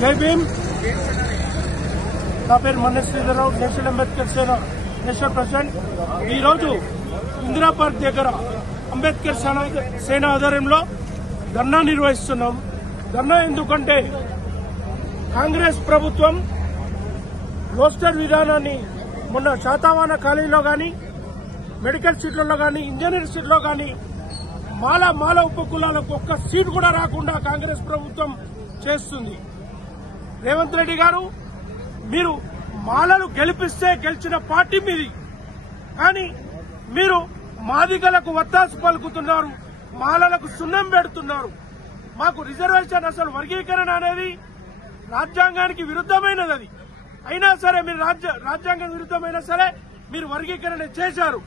जय भीम నా పేరు మన్నే శ్రీధరరావు నేషనల్ అంబేద్కర్ సేన నేషనల్ ప్రెసిడెంట్। ఈరోజు ఇందిరా పార్క్ దగ్గర అంబేద్కర్ సేన ఆధ్వర్యంలో ధర్నా నిర్వహిస్తున్నాం। ధర్నా ఎందుకంటే కాంగ్రెస్ ప్రభుత్వం రోస్టర్ విధానాన్ని మొన్న శాతవాహన కాలేజీలో కానీ మెడికల్ సీట్లలో కానీ ఇంజనీరింగ్ సీట్లో కానీ మాల ఉపకులాలకు ఒక్క సీటు కూడా రాకుండా కాంగ్రెస్ ప్రభుత్వం చేస్తుంది। రేవంత్ రెడ్డి గారు మీరు మాలలు గెలిపిస్తే గెలిచిన పార్టీ మీది, కానీ మీరు మాదిగలకు వత్తాసు పలుకుతున్నారు, మాలలకు సున్నం పెడుతున్నారు। మాకు రిజర్వేషన్ అసలు వర్గీకరణ అనేది రాజ్యాంగానికి విరుద్ధమైనది। అది అయినా సరే మీరు రాజ్యాంగం విరుద్ధమైనా సరే మీరు వర్గీకరణ చేశారు।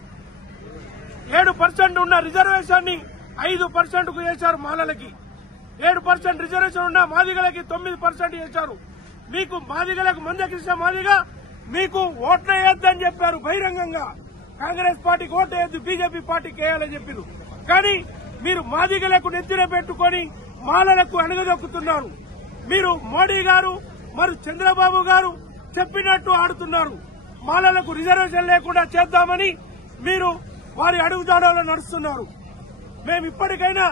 7% ఉన్న రిజర్వేషన్ ని 5% కు చేశారు మాలలకి, 7% రిజర్వేషన్ ఉన్న మాదిగలకి 9% చేశారు। మీకు మాదిగలకు మందకృష్ణ మాదిగ మీకు ఓట్లు వేయొద్దని చెప్పారు బహిరంగంగా, కాంగ్రెస్ పార్టీకి ఓట్లు వేయొద్దు బీజేపీ పార్టీకి వేయాలని చెప్పారు। కానీ మీరు మాదిగలకు నెత్తిన పెట్టుకుని మాలలకు అణగదొక్కుతున్నారు। మీరు మోడీ గారు మరి చంద్రబాబు గారు చెప్పినట్టు ఆడుతున్నారు। మాలలకు రిజర్వేషన్ లేకుండా చేద్దామని మీరు వారి అడుగుజాడలో నడుస్తున్నారు। మేము ఇప్పటికైనా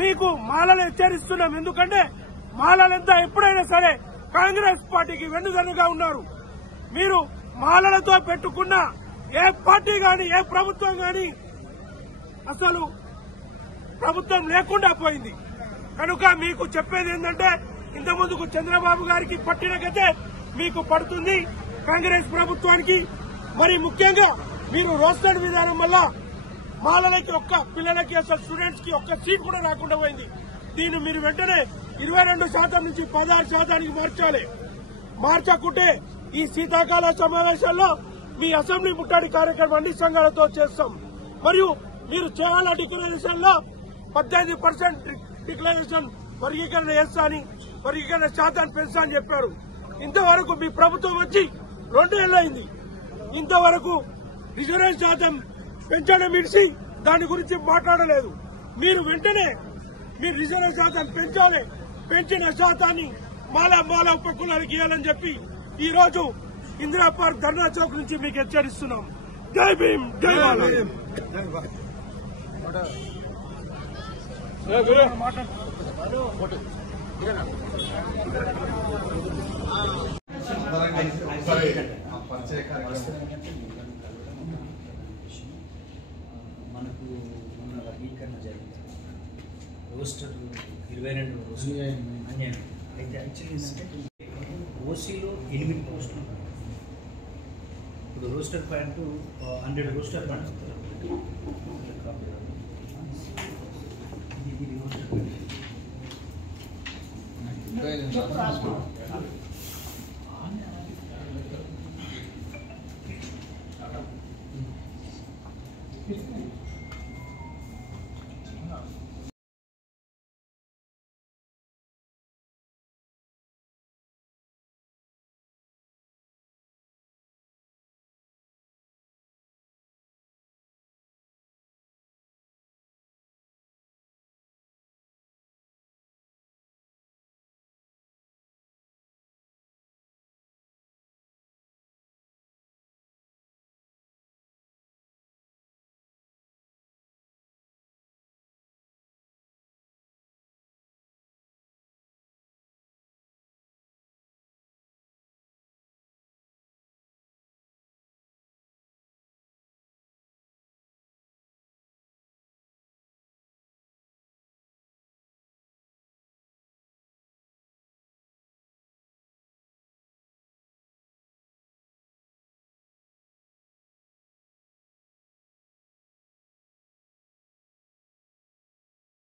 మీకు మాలలు హెచ్చరిస్తున్నాం, ఎందుకంటే మాలలంతా ఎప్పుడైనా సరే కాంగ్రెస్ పార్టీకి వెన్నుదన్నుగా ఉన్నారు। మీరు మాలలతో పెట్టుకున్న ఏ పార్టీ గాని ఏ ప్రభుత్వం గాని అసలు ప్రభుత్వం లేకుండా పోయింది। కనుక మీకు చెప్పేది ఏంటంటే ఇంతకుముందుకు చంద్రబాబు గారికి పట్టిన గతే మీకు పడుతుంది కాంగ్రెస్ ప్రభుత్వానికి। మరి ముఖ్యంగా మీరు రోస్టర్ విధానం వల్ల మాలలకి పిల్లలకి అసలు స్టూడెంట్స్ కి ఒక్క సీట్ కూడా రాకుండా పోయింది। దీన్ని మీరు వెంటనే 22% నుంచి 16% మార్చాలి। మార్చకుంటే ఈ శీతాకాల సమావేశాల్లో మీ అసెంబ్లీ ముట్టడి కార్యక్రమం అన్ని సంఘాలతో చేస్తాం। మరియు మీరు చేయాల డిక్లరేషన్ లో 18% డిక్లరేషన్ వర్గీకరణ చేస్తా అని, వర్గీకరణ శాతాన్ని పెంచుతా అని చెప్పారు। ఇంతవరకు మీ ప్రభుత్వం వచ్చి 2 ఏళ్లు అయింది, ఇంతవరకు రిజర్వేషన్ శాతం పెంచడం ఇడిసి దాని గురించి మాట్లాడలేదు। మీరు వెంటనే మీరు రిజర్వేషన్ శాతాన్ని పెంచాలి, పెంచిన శాతాన్ని మాల ఉపకులానికి ఇవ్వాలని చెప్పి ఈ రోజు ఇందిరా పార్క్ ధర్నా చౌక్ నుంచి మీకు హెచ్చరిస్తున్నాం। జై భీమ్, జై మనకు ఉన్న వర్గీకరణ జరిగింది, రోస్టర్ 22 రోస్టర్ అన్యాయం అయితే యాక్చువల్లీ ఏంటంటే ఓసీలో 8 పోస్టులు, ఇప్పుడు రోస్టర్ పాయింట్ 100 రోస్టర్ పాయింట్ ఇది రోస్టర్ పాయింట్